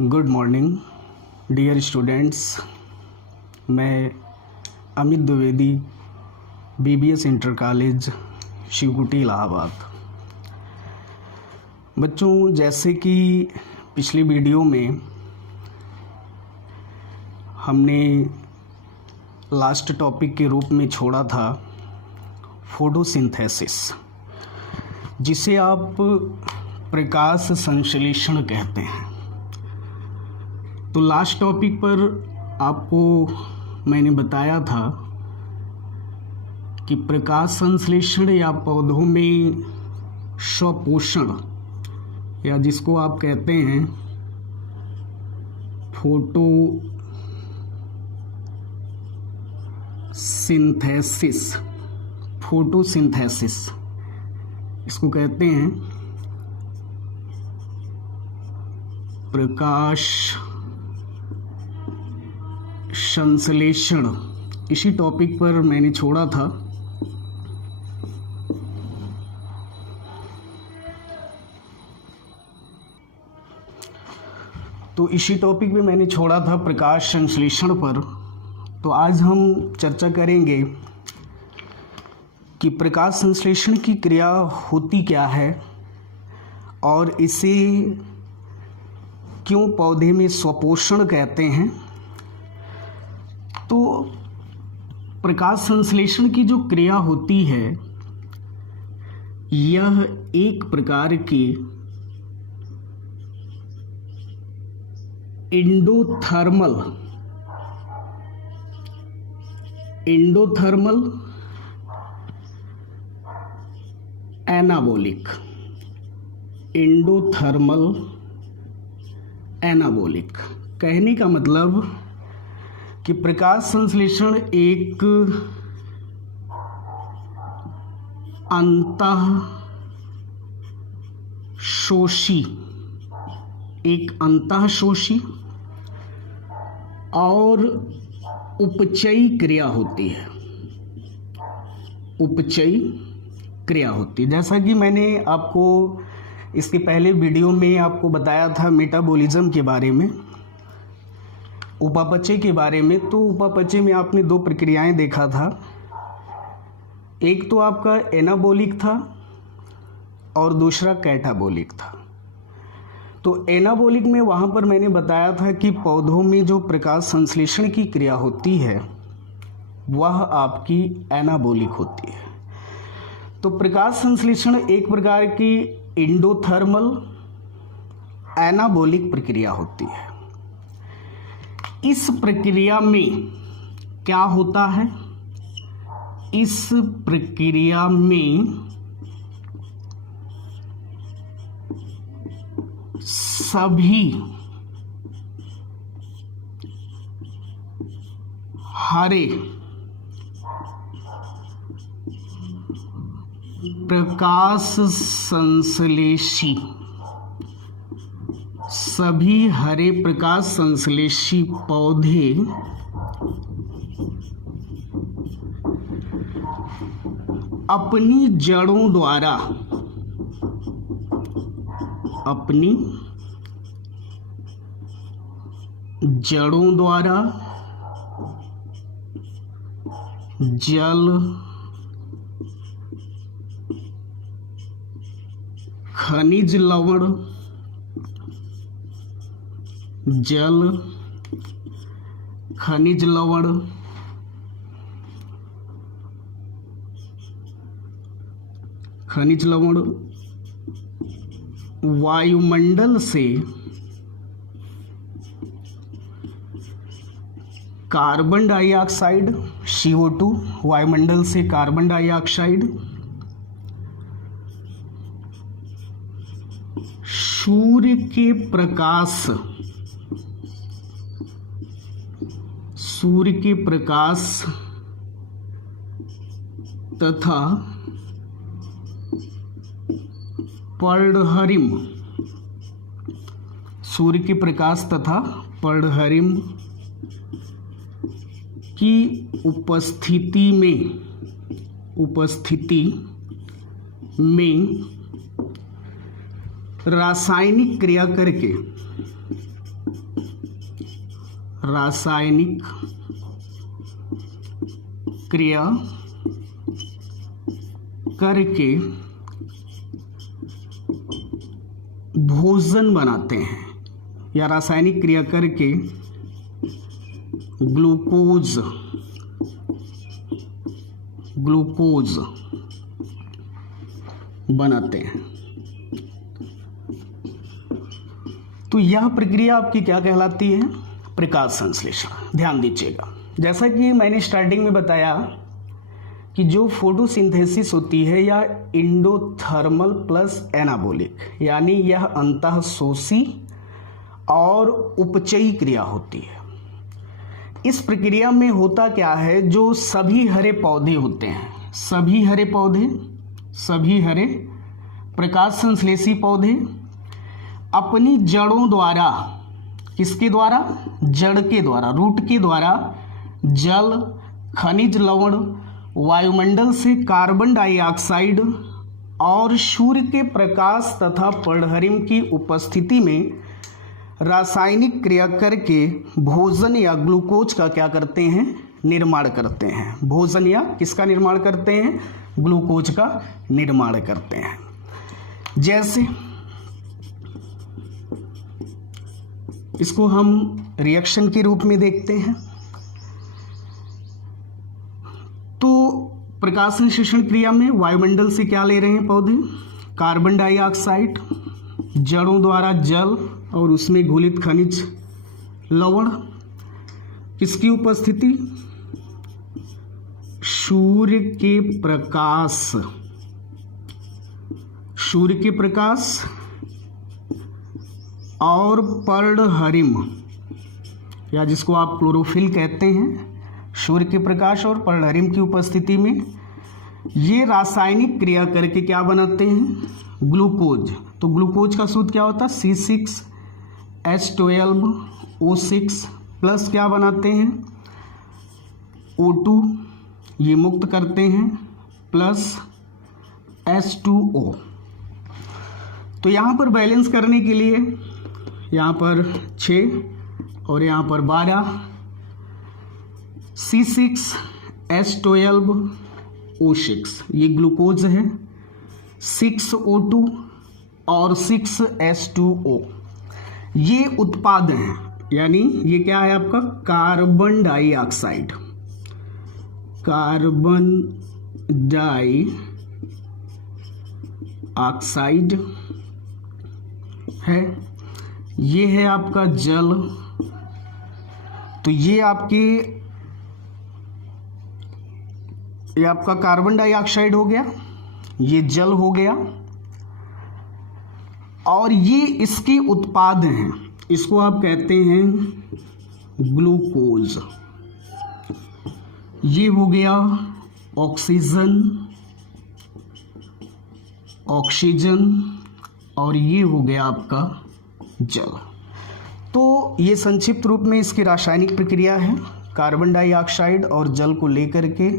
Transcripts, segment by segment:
Good morning dear students. मैं Amit Dwivedi, BBS inter college Shivkuti Allahabad. बच्चों, जैसे कि पिछली वीडियो में हमने लास्ट टॉपिक के रूप में छोड़ा था फोटोसिंथेसिस, जिसे आप प्रकाश संश्लेषण कहते हैं। तो लास्ट टॉपिक पर आपको मैंने बताया था कि प्रकाश संश्लेषण या पौधों में स्वपोषण या जिसको आप कहते हैं फोटोसिंथेसिस इसको कहते हैं प्रकाश संश्लेषण। इसी टॉपिक पर मैंने छोड़ा था। तो इसी टॉपिक पे मैंने छोड़ा था प्रकाश संश्लेषण पर। तो आज हम चर्चा करेंगे कि प्रकाश संश्लेषण की क्रिया होती क्या है और इसे क्यों पौधे में स्वपोषण कहते हैं। तो प्रकाश संश्लेषण की जो क्रिया होती है यह एक प्रकार के एंडोथर्मल एनाबोलिक कहने का मतलब कि प्रकाश संश्लेषण एक अंतःशोषी और उपचयी क्रिया होती है। जैसा कि मैंने आपको इसके पहले वीडियो में आपको बताया था मेटाबॉलिज्म के बारे में, उपापचय के बारे में। तो उपापचय में आपने दो प्रक्रियाएं देखा था। एक तो आपका एनाबोलिक था और दूसरा कैटाबोलिक था। तो एनाबोलिक में वहाँ पर मैंने बताया था कि पौधों में जो प्रकाश संश्लेषण की क्रिया होती है वह आपकी एनाबोलिक होती है। तो प्रकाश संश्लेषण एक प्रकार की एंडोथर्मल एनाबोलिक प्रक्रिया होती है। इस प्रक्रिया में क्या होता है? इस प्रक्रिया में सभी हरे प्रकाश संश्लेषी पौधे अपनी जड़ों द्वारा जल, खनिज लवण, वायुमंडल से कार्बन डाइऑक्साइड CO2, वायुमंडल से कार्बन डाइऑक्साइड, सूर्य के प्रकाश तथा पर्णहरिम की उपस्थिति में रासायनिक क्रिया करके रासायनिक क्रिया करके भोजन बनाते हैं, या रासायनिक क्रिया करके ग्लूकोज बनाते हैं। तो यह प्रक्रिया आपकी क्या कहलाती है? प्रकाश संश्लेषण। ध्यान दीजिएगा, जैसा कि मैंने स्टार्टिंग में बताया कि जो फोटोसिंथेसिस होती है या एंडोथर्मल प्लस एनाबोलिक, यानी यह अंतःशोषी और उपचयी क्रिया होती है। इस प्रक्रिया में होता क्या है, जो सभी हरे पौधे होते हैं, सभी हरे प्रकाश संश्लेषी पौधे अपनी जड़ों द्वारा, किसके द्वारा? जड़ के द्वारा, रूट के द्वारा जल, खनिज लवण, वायुमंडल से कार्बन डाइऑक्साइड और सूर्य के प्रकाश तथा पर्णहरिम की उपस्थिति में रासायनिक क्रिया करके भोजन या ग्लूकोज का क्या करते हैं? निर्माण करते हैं। भोजन या किसका निर्माण करते हैं? ग्लूकोज का निर्माण करते हैं। जैसे इसको हम रिएक्शन के रूप में देखते हैं। तो प्रकाश संश्लेषण क्रिया में वायुमंडल से क्या ले रहे हैं पौधे? कार्बन डाइऑक्साइड, जड़ों द्वारा जल और उसमें घुलित खनिज लवण, किसकी उपस्थिति? सूर्य के प्रकाश और पर्णहरिम, या जिसको आप क्लोरोफिल कहते हैं, सूर्य के प्रकाश और पर्णहरिम की उपस्थिति में ये रासायनिक क्रिया करके क्या बनाते हैं? ग्लूकोज। तो ग्लूकोज का सूत्र क्या होता है? C6H12O6 प्लस क्या बनाते हैं? O2, ये मुक्त करते हैं, प्लस H2O। तो यहाँ पर बैलेंस करने के लिए यहाँ पर 6 और यहाँ पर 12, C6H12O6 ये ग्लूकोज है, 6O2 और 6H2O ये उत्पाद हैं, यानी ये क्या है आपका? कार्बन डाइऑक्साइड है, ये है आपका जल। तो ये आपका कार्बन डाइऑक्साइड हो गया, ये जल हो गया, और ये इसके उत्पाद हैं, इसको आप कहते हैं ग्लूकोज। ये हो गया ऑक्सीजन और ये हो गया आपका जल। तो ये संक्षिप्त रूप में इसकी रासायनिक प्रक्रिया है। कार्बन डाइऑक्साइड और जल को लेकर के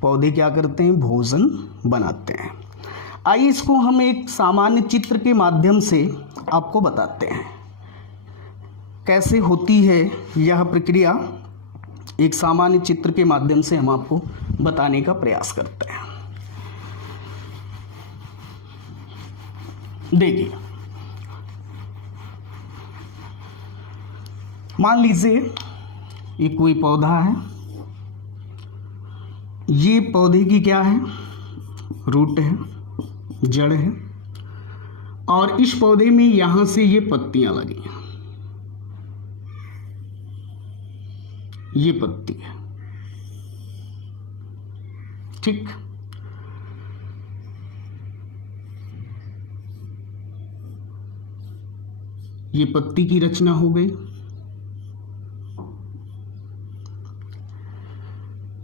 पौधे क्या करते हैं? भोजन बनाते हैं। आइए इसको हम एक सामान्य चित्र के माध्यम से आपको बताते हैं कैसे होती है यह प्रक्रिया। एक सामान्य चित्र के माध्यम से हम आपको बताने का प्रयास करते हैं। देखिए, मान लीजिए ये कोई पौधा है, ये पौधे की क्या है? रूट है, जड़ है, और इस पौधे में यहां से ये पत्तियां लगी हैं, ये पत्ती है, ठीक। ये पत्ती की रचना हो गई।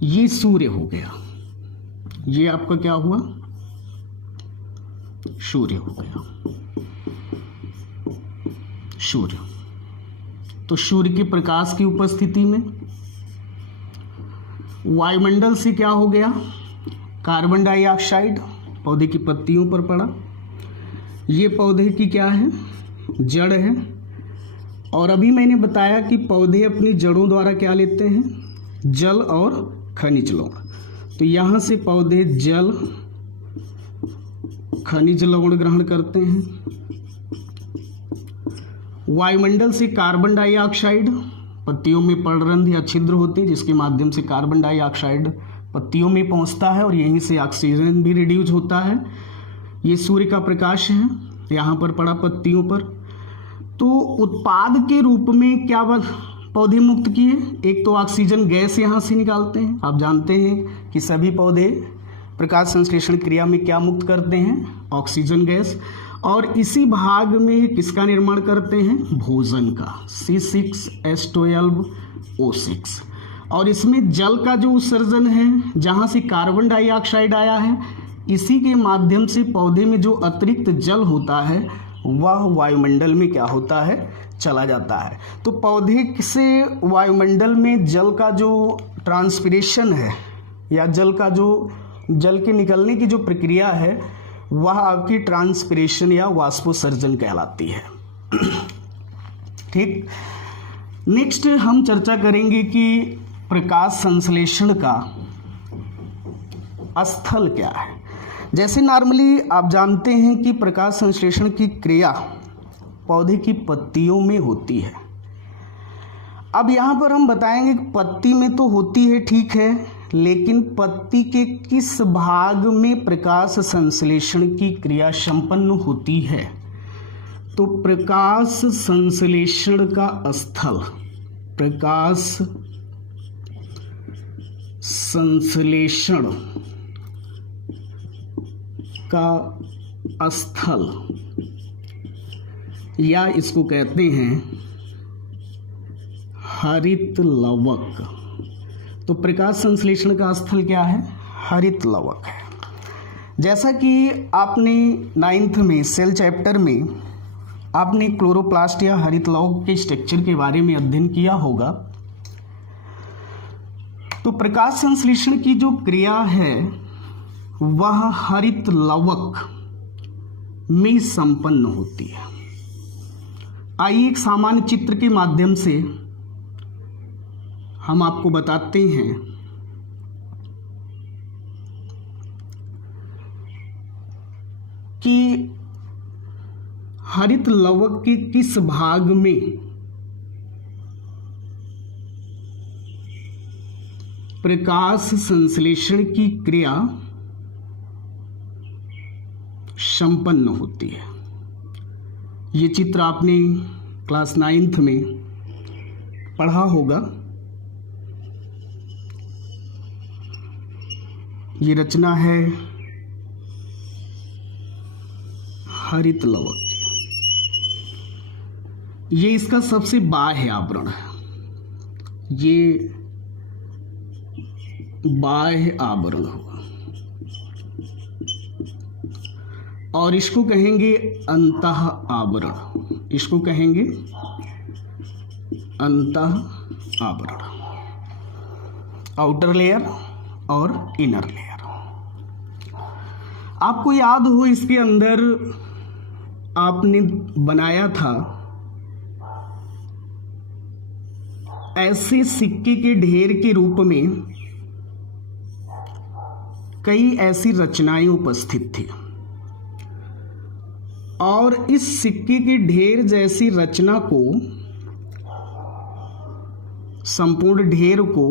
ये सूर्य हो गया, ये आपका क्या हुआ? सूर्य हो गया, सूर्य। तो सूर्य के प्रकाश की उपस्थिति में वायुमंडल से क्या हो गया? कार्बन डाइऑक्साइड पौधे की पत्तियों पर पड़ा। ये पौधे की क्या है? जड़ है, और अभी मैंने बताया कि पौधे अपनी जड़ों द्वारा क्या लेते हैं, जल और खनिज लवण। तो यहाँ से पौधे जल खनिज लवण ग्रहण करते हैं। वायुमंडल से कार्बन डाइऑक्साइड, पत्तियों में पर्णरंध्र या छिद्र होते हैं जिसके माध्यम से कार्बन डाइऑक्साइड पत्तियों में पहुंचता है और यहीं से ऑक्सीजन भी रिड्यूस होता है। ये सूर्य का प्रकाश है, यहाँ पर पड़ा पत्तियों पर। तो उत्पाद के रूप में क्या पौधे मुक्त किए, एक तो ऑक्सीजन गैस यहाँ से निकालते हैं। आप जानते हैं कि सभी पौधे प्रकाश संश्लेषण क्रिया में क्या मुक्त करते हैं, ऑक्सीजन गैस। और इसी भाग में किसका निर्माण करते हैं, भोजन का, C6H12O6। और इसमें जल का जो उत्सर्जन है, जहाँ से कार्बन डाइऑक्साइड आया है, इसी के माध्यम से पौधे में जो अतिरिक्त जल होता है वह वायुमंडल में क्या होता है, चला जाता है। तो पौधे से वायुमंडल में जल का जो ट्रांसपिरेशन है या जल के निकलने की जो प्रक्रिया है वह आपकी ट्रांसपिरेशन या वाष्पोत्सर्जन कहलाती है। ठीक, नेक्स्ट हम चर्चा करेंगे कि प्रकाश संश्लेषण का स्थल क्या है। जैसे नॉर्मली आप जानते हैं कि प्रकाश संश्लेषण की क्रिया पौधे की पत्तियों में होती है। अब यहाँ पर हम बताएंगे कि पत्ती में तो होती है, ठीक है, लेकिन पत्ती के किस भाग में प्रकाश संश्लेषण की क्रिया संपन्न होती है। तो प्रकाश संश्लेषण का स्थल, प्रकाश संश्लेषण का स्थल या इसको कहते हैं हरित लवक। तो प्रकाश संश्लेषण का स्थल क्या है, हरित लवक है। जैसा कि आपने 9th में सेल चैप्टर में आपने क्लोरोप्लास्ट या हरित लवक के स्ट्रक्चर के बारे में अध्ययन किया होगा। तो प्रकाश संश्लेषण की जो क्रिया है वह हरित लवक में संपन्न होती है। आइए एक सामान्य चित्र के माध्यम से हम आपको बताते हैं कि हरित लवक के किस भाग में प्रकाश संश्लेषण की क्रिया संपन्न होती है। ये चित्र आपने क्लास 9th में पढ़ा होगा। ये रचना है हरित लवक। ये इसका सबसे बाह्य आवरण है, ये बाह्य आवरण होगा और इसको कहेंगे अंतः आवरण, इसको कहेंगे अंतः आवरण, आउटर लेयर और इनर लेयर। आपको याद हो इसके अंदर आपने बनाया था ऐसे सिक्के के ढेर के रूप में कई ऐसी रचनाएं उपस्थित थी और इस सिक्के के ढेर जैसी रचना को, संपूर्ण ढेर को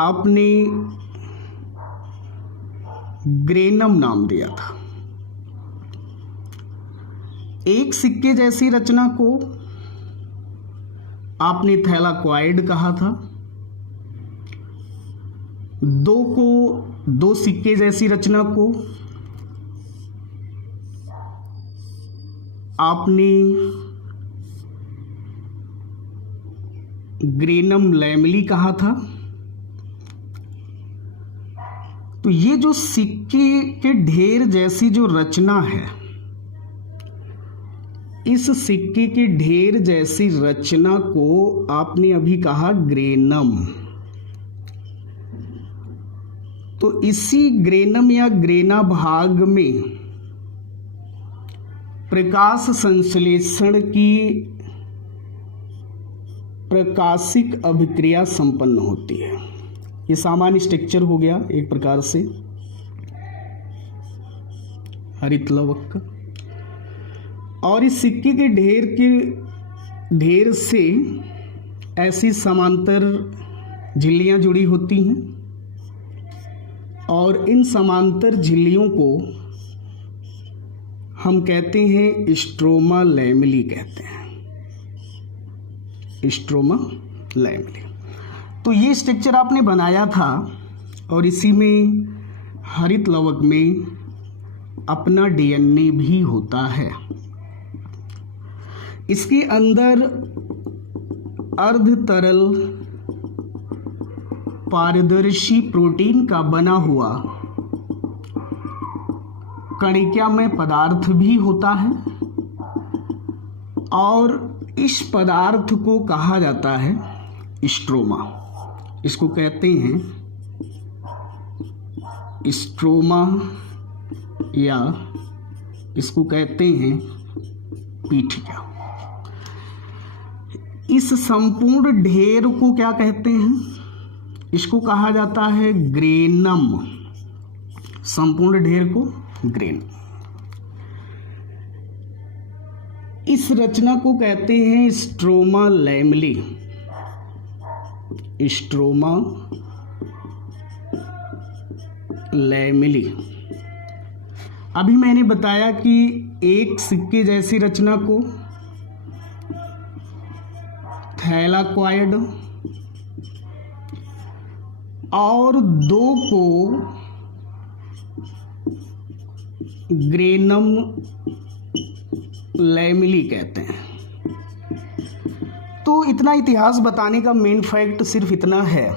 आपने ग्रेनम नाम दिया था। एक सिक्के जैसी रचना को आपने थैलाक्वाइड कहा था, दो सिक्के जैसी रचना को आपने ग्रेनम लैमली कहा था। तो ये जो सिक्के के ढेर जैसी जो रचना है, इस सिक्के के ढेर जैसी रचना को आपने अभी कहा ग्रेनम। तो इसी ग्रेनम या ग्रेना भाग में प्रकाश संश्लेषण की प्रकाशिक अभिक्रिया संपन्न होती है। ये सामान्य स्ट्रक्चर हो गया एक प्रकार से हरित लवक का। और इस सिक्के के ढेर से ऐसी समांतर झिल्लियां जुड़ी होती हैं और इन समांतर झिल्लियों को हम कहते हैं स्ट्रोमा लैमेली कहते हैं, स्ट्रोमा लैमेली। तो ये स्ट्रक्चर आपने बनाया था और इसी में हरित लवक में अपना डीएनए भी होता है। इसके अंदर अर्ध तरल पारदर्शी प्रोटीन का बना हुआ कणिकामय पदार्थ भी होता है और इस पदार्थ को कहा जाता है स्ट्रोमा। इसको कहते हैं स्ट्रोमा या इसको कहते हैं पीठिका। इस संपूर्ण ढेर को क्या कहते हैं? इसको कहा जाता है ग्रेनम। संपूर्ण ढेर को ग्रेन। इस रचना को कहते हैं स्ट्रोमा लैमेली। Stroma lamellae. अभी मैंने बताया कि एक सिक्के जैसी रचना को थैलाक्वाइड और दो को ग्रेनम लैमेली कहते हैं। तो इतना इतिहास बताने का मेन फैक्ट सिर्फ इतना है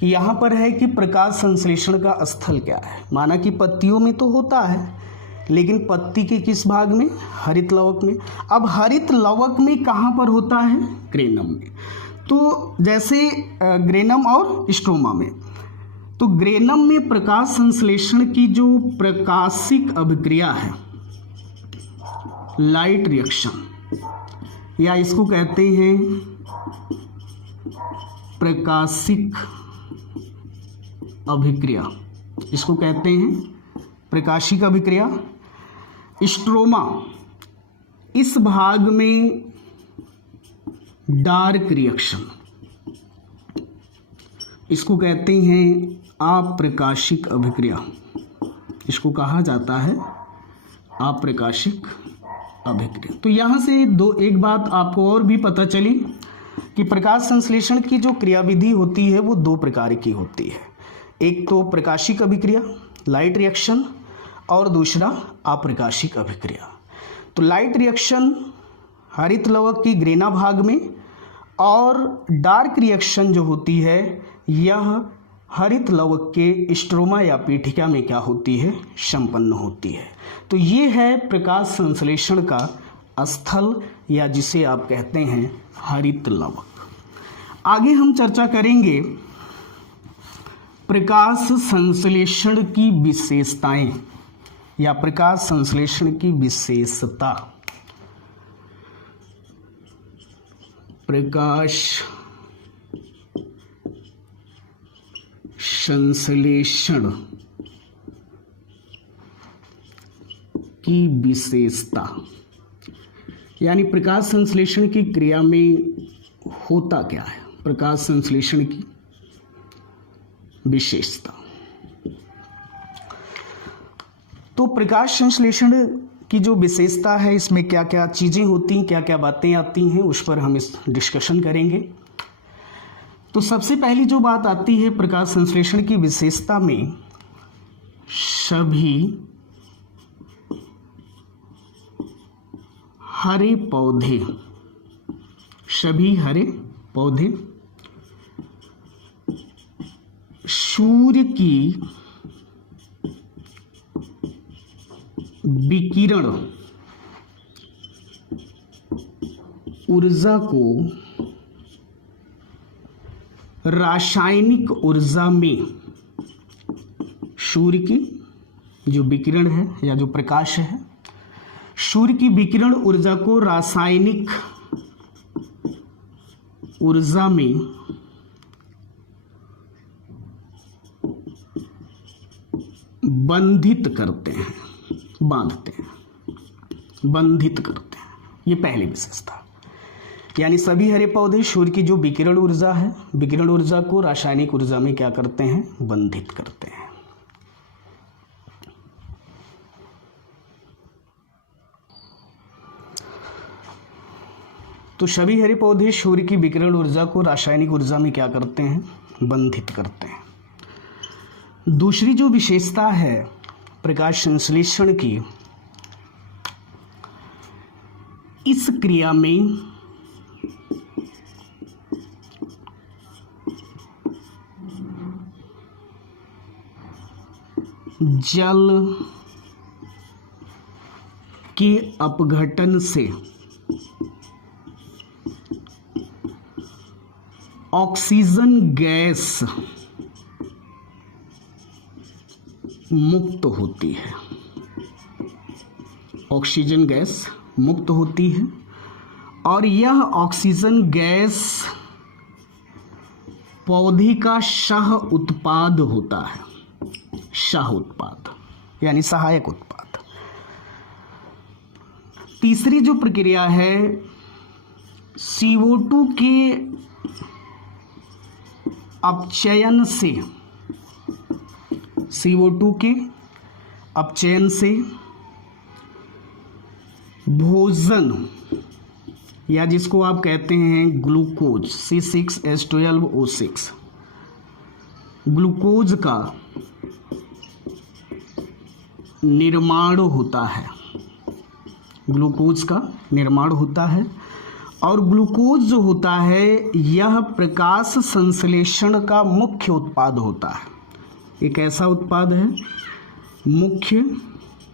कि यहाँ पर है कि प्रकाश संश्लेषण का स्थल क्या है। माना कि पत्तियों में तो होता है, लेकिन पत्ती के किस भाग में? हरित लवक में। अब हरित लवक में कहाँ पर होता है? ग्रेनम में। तो जैसे ग्रेनम और स्ट्रोमा में, तो ग्रेनम में प्रकाश संश्लेषण की जो प्रकाशिक अभिक्रिया है, लाइट रिएक्शन, या इसको कहते हैं प्रकाशिक अभिक्रिया, इसको कहते हैं प्रकाशिक अभिक्रिया। स्ट्रोमा इस भाग में डार्क रिएक्शन, इसको कहते हैं अप्रकाशिक अभिक्रिया। इसको कहा जाता है अप्रकाशिक अभिक्रिया। तो यहाँ से एक बात आपको और भी पता चली कि प्रकाश संश्लेषण की जो क्रियाविधि होती है वो दो प्रकार की होती है। एक तो प्रकाशिक अभिक्रिया लाइट रिएक्शन और दूसरा अप्रकाशिक अभिक्रिया। तो लाइट रिएक्शन हरित लवक की ग्रेना भाग में और डार्क रिएक्शन जो होती है यह हरित लवक के स्ट्रोमा या पीठिका में क्या होती है? संपन्न होती है। तो ये है प्रकाश संश्लेषण का स्थल या जिसे आप कहते हैं हरित लवक। आगे हम चर्चा करेंगे प्रकाश संश्लेषण की विशेषताएं या प्रकाश संश्लेषण की विशेषता। प्रकाश संश्लेषण की विशेषता, यानी प्रकाश संश्लेषण की क्रिया में होता क्या है, प्रकाश संश्लेषण की विशेषता। तो प्रकाश संश्लेषण की जो विशेषता है, इसमें क्या क्या चीज़ें होती हैं, क्या क्या बातें आती हैं, उस पर हम इस डिस्कशन करेंगे। तो सबसे पहली जो बात आती है प्रकाश संश्लेषण की विशेषता में, सभी हरे पौधे, सभी हरे पौधे सूर्य की विकिरण ऊर्जा को रासायनिक ऊर्जा में, सूर्य की जो विकिरण है या जो प्रकाश है, सूर्य की विकिरण ऊर्जा को रासायनिक ऊर्जा में बंधित करते हैं, बांधते हैं, बंधित करते हैं। ये पहली विशेषता। यानी सभी हरे पौधे सूर्य की जो विकिरण ऊर्जा है, विकिरण ऊर्जा को रासायनिक ऊर्जा में क्या करते हैं, बंधित करते हैं। तो सभी हरे पौधे सूर्य की विकिरण ऊर्जा को रासायनिक ऊर्जा में क्या करते हैं, बंधित करते हैं। दूसरी जो विशेषता है प्रकाश संश्लेषण की, इस क्रिया में जल के अपघटन से ऑक्सीजन गैस मुक्त होती है, ऑक्सीजन गैस मुक्त होती है और यह ऑक्सीजन गैस पौधे का सह उत्पाद होता है, सह उत्पाद यानी सहायक उत्पाद। तीसरी जो प्रक्रिया है CO2 के अपचयन से, CO2 के अपचयन से भोजन या जिसको आप कहते हैं ग्लूकोज C6H12O6, ग्लूकोज का निर्माण होता है, ग्लूकोज का निर्माण होता है। और ग्लूकोज जो होता है यह प्रकाश संश्लेषण का मुख्य उत्पाद होता है। एक ऐसा उत्पाद है, मुख्य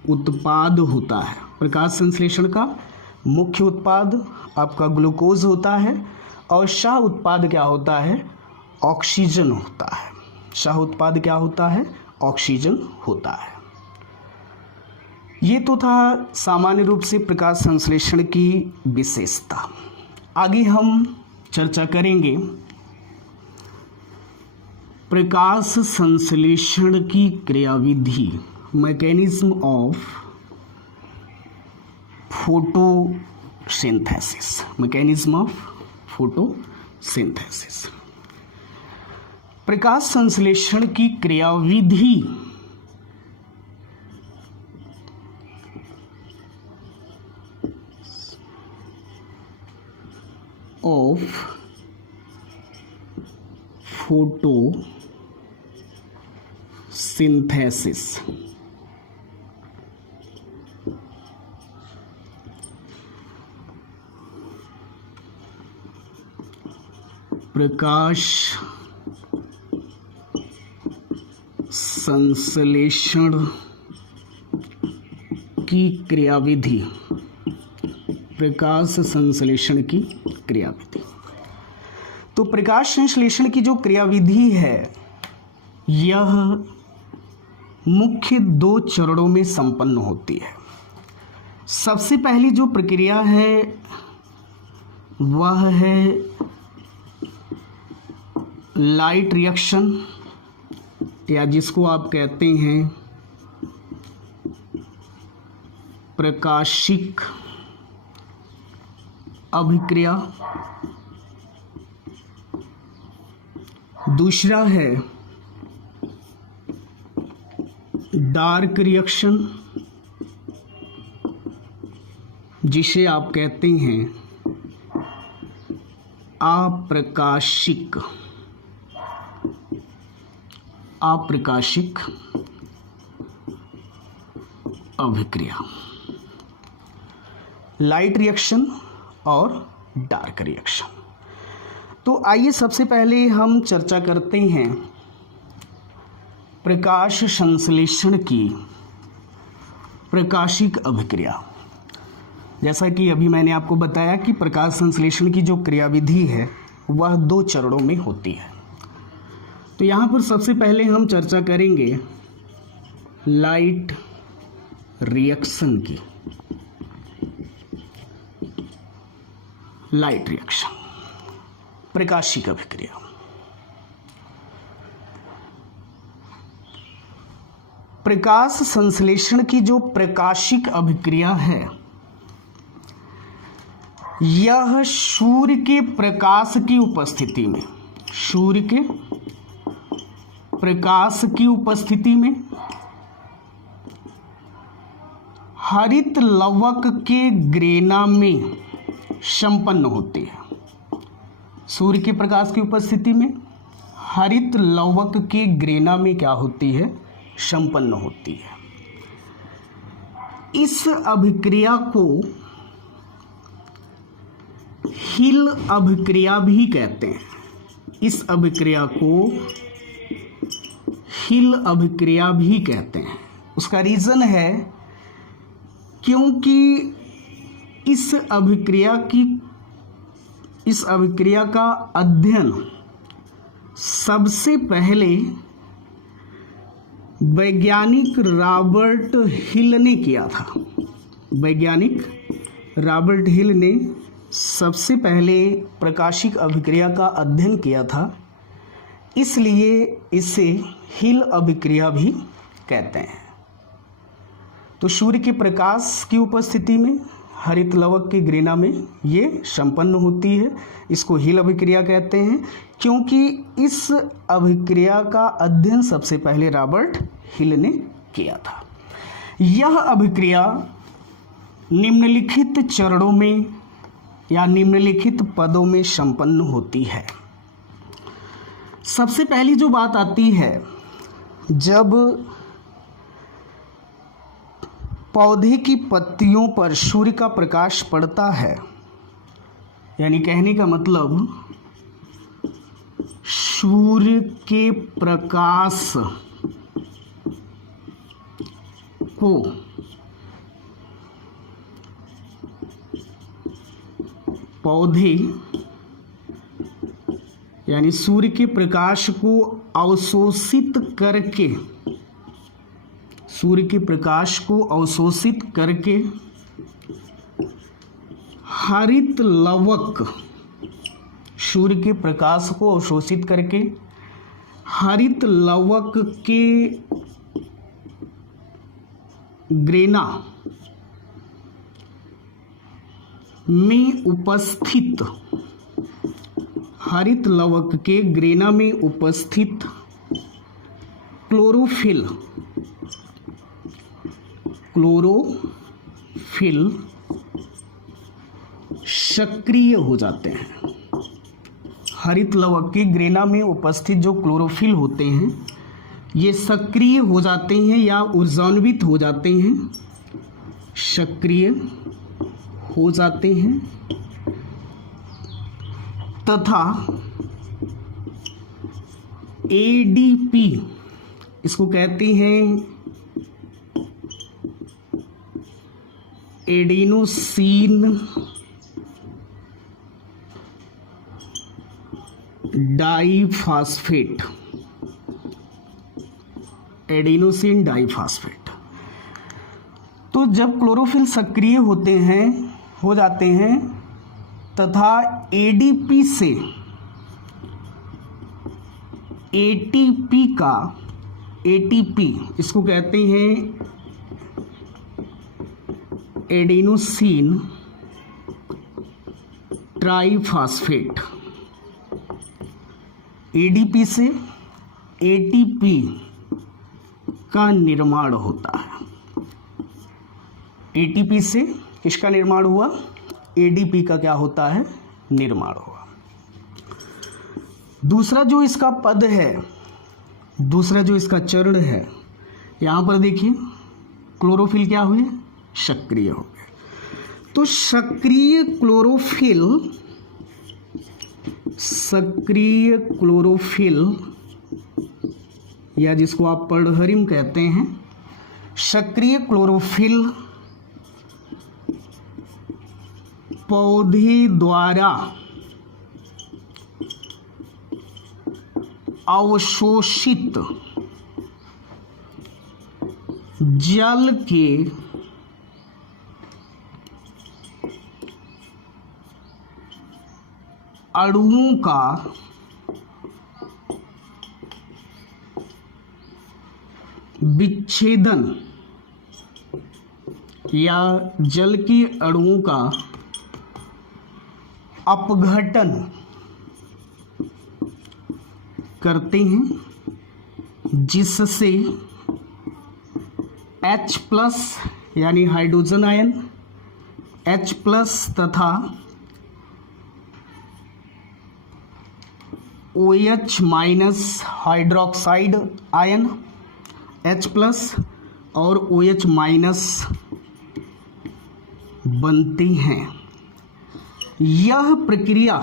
उत्पाद होता है। प्रकाश संश्लेषण का मुख्य उत्पाद आपका ग्लूकोज होता है और सह उत्पाद क्या होता है, ऑक्सीजन होता है। सह उत्पाद क्या होता है, ऑक्सीजन होता है। ये तो था सामान्य रूप से प्रकाश संश्लेषण की विशेषता। आगे हम चर्चा करेंगे प्रकाश संश्लेषण की क्रियाविधि, mechanism of photosynthesis, mechanism of photosynthesis. प्रकाश संश्लेषण की क्रियाविधि ऑफ फोटोसिंथेसिस। प्रकाश संश्लेषण की क्रियाविधि, प्रकाश संश्लेषण की क्रियाविधि। तो प्रकाश संश्लेषण की जो क्रियाविधि है यह मुख्य 2 चरणों में संपन्न होती है। सबसे पहली जो प्रक्रिया है वह है लाइट रिएक्शन या जिसको आप कहते हैं प्रकाशिक अभिक्रिया। दूसरा है डार्क रिएक्शन जिसे आप कहते हैं अप्रकाशिक अभिक्रिया, लाइट रिएक्शन और डार्क रिएक्शन। तो आइए सबसे पहले हम चर्चा करते हैं प्रकाश संश्लेषण की प्रकाशिक अभिक्रिया। जैसा कि अभी मैंने आपको बताया कि प्रकाश संश्लेषण की जो क्रियाविधि है वह 2 चरणों में होती है। तो यहाँ पर सबसे पहले हम चर्चा करेंगे लाइट रिएक्शन की। लाइट रिएक्शन, प्रकाशिक अभिक्रिया। प्रकाश संश्लेषण की जो प्रकाशिक अभिक्रिया है, यह सूर्य के प्रकाश की उपस्थिति में, सूर्य के प्रकाश की उपस्थिति में हरित लवक के ग्रेना में संपन्न होती है। सूर्य के प्रकाश की उपस्थिति में हरित लवक के ग्रेना में क्या होती है? संपन्न होती है। इस अभिक्रिया को हिल अभिक्रिया भी कहते हैं। इस अभिक्रिया को हिल अभिक्रिया भी कहते हैं। उसका रीज़न है क्योंकि इस अभिक्रिया का अध्ययन सबसे पहले वैज्ञानिक रॉबर्ट हिल ने किया था। वैज्ञानिक रॉबर्ट हिल ने सबसे पहले प्रकाशिक अभिक्रिया का अध्ययन किया था, इसलिए इसे हिल अभिक्रिया भी कहते हैं। तो सूर्य के प्रकाश की उपस्थिति में हरित लवक के ग्रेना में ये संपन्न होती है। इसको हिल अभिक्रिया कहते हैं क्योंकि इस अभिक्रिया का अध्ययन सबसे पहले रॉबर्ट हिल ने किया था। यह अभिक्रिया निम्नलिखित चरणों में या निम्नलिखित पदों में संपन्न होती है। सबसे पहली जो बात आती है, जब पौधे की पत्तियों पर सूर्य का प्रकाश पड़ता है, यानी कहने का मतलब सूर्य के प्रकाश को पौधे यानी सूर्य के प्रकाश को अवशोषित करके, सूर्य के प्रकाश को अवशोषित करके हरित लवक, सूर्य के प्रकाश को अवशोषित करके हरित लवक के ग्रेना में उपस्थित, हरित लवक के ग्रेना में उपस्थित क्लोरोफिल सक्रिय हो जाते हैं। हरित लवक के ग्रेना में उपस्थित जो क्लोरोफिल होते हैं, ये सक्रिय हो जाते हैं या ऊर्जान्वित हो जाते हैं, सक्रिय हो जाते हैं तथा एडीपी, इसको कहते हैं एडेनोसिन डाइफॉस्फेट, एडेनोसिन डाइफॉस्फेट। तो जब क्लोरोफिल सक्रिय हो जाते हैं तथा एडीपी से एटीपी इसको कहते हैं एडेनोसिन ट्राइफॉस्फेट। एडीपी से एटीपी का निर्माण होता है। एटीपी से किसका निर्माण हुआ? एडीपी का क्या होता है? निर्माण हुआ। दूसरा जो इसका पद है, दूसरा जो इसका चरण है, यहाँ पर देखिए क्लोरोफिल क्या हुए? सक्रिय हो गए। तो सक्रिय क्लोरोफिल या जिसको आप पर्णहरिम कहते हैं, सक्रिय क्लोरोफिल पौधे द्वारा अवशोषित जल के अणुओं का विच्छेदन या जल के अणुओं का अपघटन करते हैं, जिससे H प्लस यानी हाइड्रोजन आयन, H प्लस तथा OH minus hydroxide ion, H plus और OH माइनस बनती हैं। यह प्रक्रिया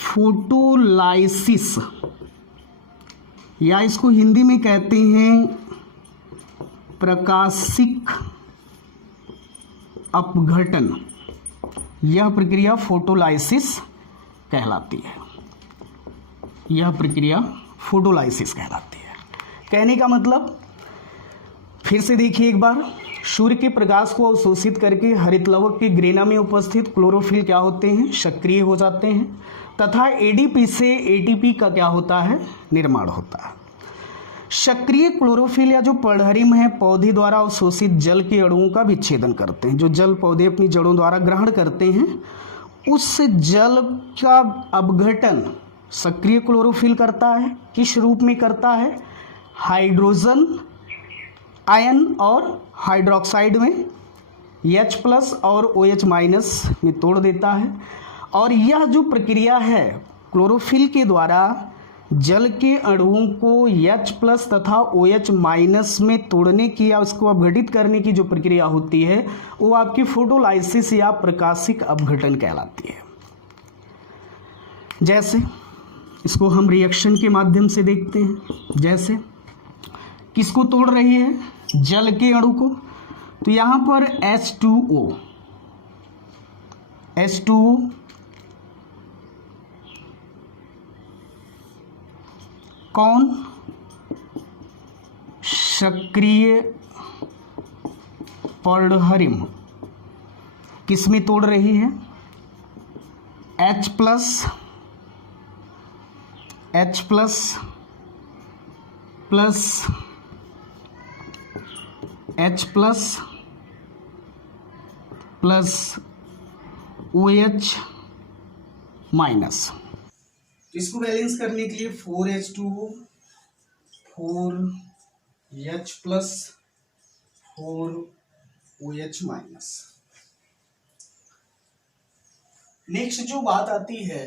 फोटोलाइसिस या इसको हिंदी में कहते हैं प्रकाशिक अपघटन, यह प्रक्रिया फोटोलाइसिस कहलाती है। यह प्रक्रिया फोटोलाइसिस कहलाती है। कहने का मतलब फिर से देखिए एक बार, सूर्य के प्रकाश को अवशोषित करके हरितलवक के ग्रेना में उपस्थित क्लोरोफिल क्या होते हैं, सक्रिय हो जाते हैं तथा एडीपी से एटीपी का क्या होता है, निर्माण होता है। सक्रिय क्लोरोफिल या जो पर्णहरिम है पौधे द्वारा अवशोषित जल के अणुओं का विच्छेदन करते हैं। जो जल पौधे अपनी जड़ों द्वारा ग्रहण करते हैं उस जल का अपघटन सक्रिय क्लोरोफिल करता है। किस रूप में करता है, हाइड्रोजन आयन और हाइड्रोक्साइड में H प्लस और OH माइनस में तोड़ देता है। और यह जो प्रक्रिया है क्लोरोफिल के द्वारा जल के अणुओं को H प्लस तथा OH माइनस में तोड़ने की या उसको अपघटित करने की जो प्रक्रिया होती है वो आपकी फोटोलाइसिस या प्रकाशिक अपघटन कहलाती है। जैसे इसको हम रिएक्शन के माध्यम से देखते हैं। जैसे किसको तोड़ रही है, जल के अणु को, तो यहाँ पर H2O कौन, सक्रिय पर्णहरिम किस में तोड़ रही है, H प्लस OH माइनस। तो इसको बैलेंस करने के लिए 4H2O 4H plus 4OH minus. Next जो बात आती है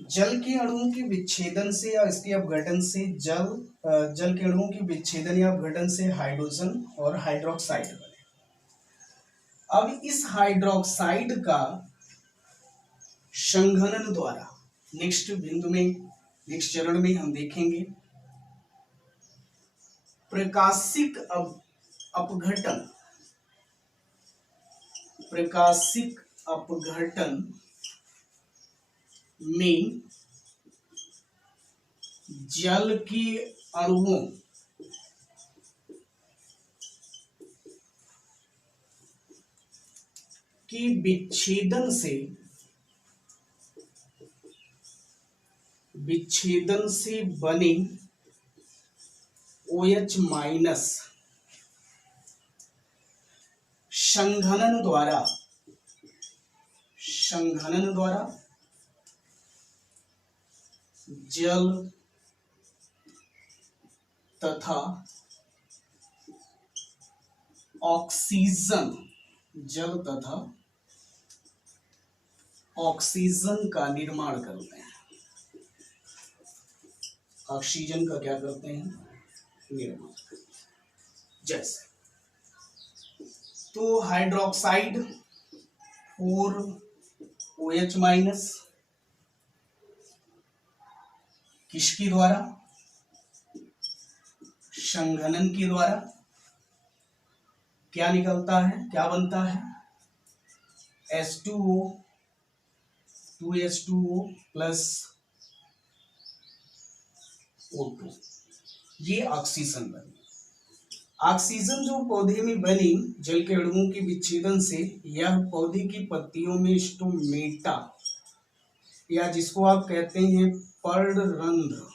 जल के अणुओं के विच्छेदन से या इसके अपघटन से जल के अणुओं के विच्छेदन या अपघटन से हाइड्रोजन और हाइड्रोक्साइड बने। अब इस हाइड्रोक्साइड का संघनन द्वारा नेक्स्ट चरण में हम देखेंगे प्रकाशिक अपघटन में जल के अणुओं के विच्छेदन से बने OH माइनस संघनन द्वारा जल तथा ऑक्सीजन का निर्माण करते हैं। ऑक्सीजन का क्या करते हैं, निर्माण। जैसे तो हाइड्रोक्साइड 4OH माइनस किसके द्वारा, संघनन के द्वारा क्या निकलता है, क्या बनता है, H2O 2H2O प्लस O2। ये ऑक्सीजन बनी। ऑक्सीजन जो पौधे में बनी जल के अणुओं के विच्छेदन से, यह पौधे की पत्तियों में स्टोमेटा या जिसको आप कहते हैं पर्णरंध्र,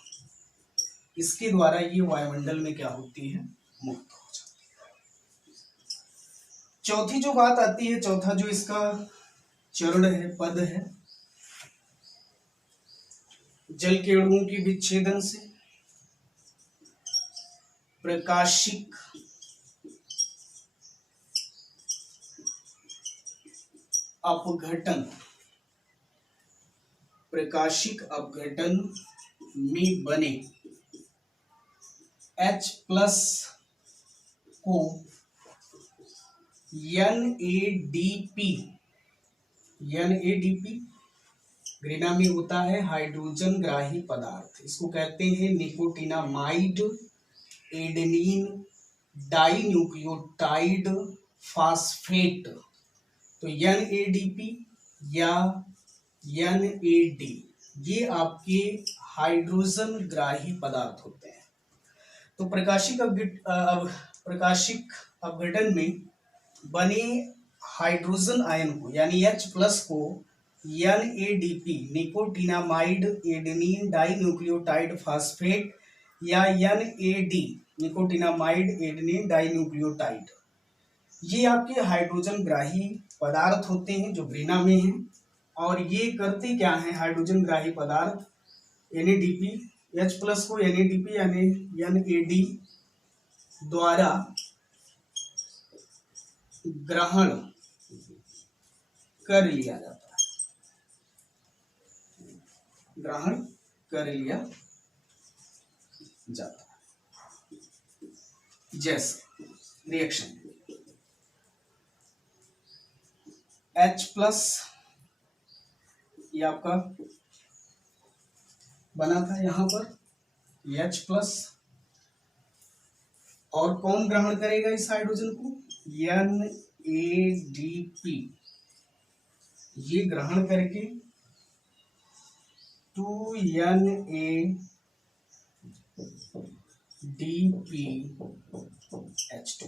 इसके द्वारा ये वायुमंडल में क्या होती है, मुक्त हो जाती है। चौथी जो बात आती है, चौथा जो इसका चरण है, पद है, जल के अणुओं के विच्छेदन से प्रकाशिक अपघटन, प्रकाशिक अपघटन में बने H+ को NADP ग्रीना में होता है हाइड्रोजन ग्राही पदार्थ, इसको कहते हैं निकोटिनामाइड एडेनिन डाइन्यूक्लियोटाइड फास्फेट। तो NADP या NAD ये आपके हाइड्रोजन ग्राही पदार्थ होते हैं। तो प्रकाशिक अपघटन में बने हाइड्रोजन आयन को यानी H+ को NADP nicotinamide adenine dinucleotide phosphate या NAD निकोटिनामाइड एडेनिन डाइन्यूक्लियोटाइड, ये आपके हाइड्रोजन ग्राही पदार्थ होते हैं जो ग्रीना में हैं। और ये करते क्या हैं, हाइड्रोजन ग्राही पदार्थ NADP H+ को NADP यानी NAD द्वारा ग्रहण कर लिया जाता है, ग्रहण कर लिया जाता है। जैसे रिएक्शन H+ ये आपका बना था यहाँ पर H+, और कौन ग्रहण करेगा इस हाइड्रोजन को, NADP, ये ग्रहण करके 2NADPH2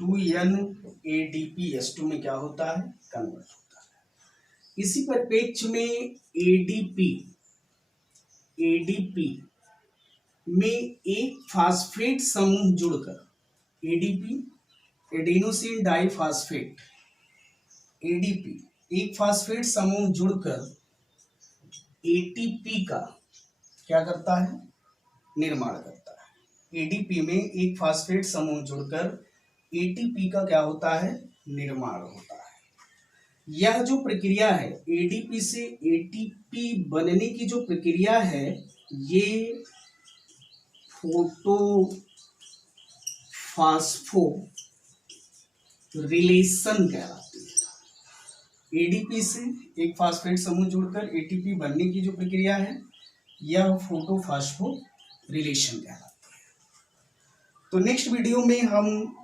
2NADPH2 में क्या होता है, कन्वर्ट होता है। इसी परिप्रेक्ष्य में ADP में एक फास्फेट समूह जुड़कर, ADP एडेनोसिन डाइफास्फेट, ADP एक फास्फेट समूह जुड़कर ATP का क्या करता है, निर्माण करता है। ADP में एक फास्फेट समूह जुड़कर ATP का क्या होता है, निर्माण होता है। यह जो प्रक्रिया है ADP से ATP बनने की जो प्रक्रिया है, ये फोटोफास्फोरिलेशन कहलाती है। ADP से एक फास्फेट समूह जुड़कर ATP बनने की जो प्रक्रिया है, यह फोटोफास्फोरिलेशन कहलाती है। तो नेक्स्ट वीडियो में हम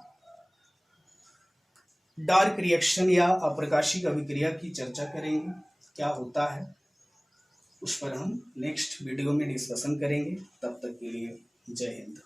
डार्क रिएक्शन या अप्रकाशिक अभिक्रिया की चर्चा करेंगे, क्या होता है उस पर हम नेक्स्ट वीडियो में डिस्कशन करेंगे। तब तक के लिए जय हिंद।